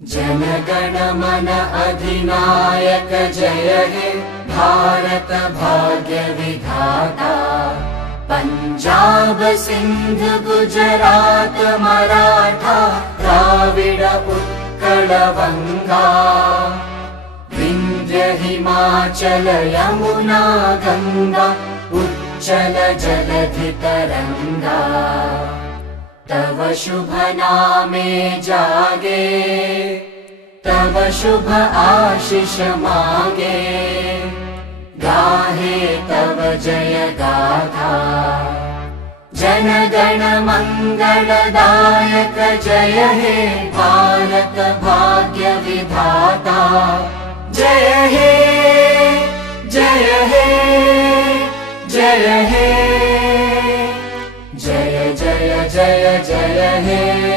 जनगण मन अधिनायक जय हे भारत भाग्य विधाता। पंजाब सिंध गुजरात मराठा द्राविड उत्कल वंगा। विंध्य हिमाचल यमुना गंगा उच्चल जलधि तरंगा। तव शुभ नामे जागे तव शुभ आशीष मागे। गाहे तव जय गाथा जनगण मंगलदायक जय हे भारत भाग्य विधाता। जय हे जय हे जय हे जय जय जय जय हे।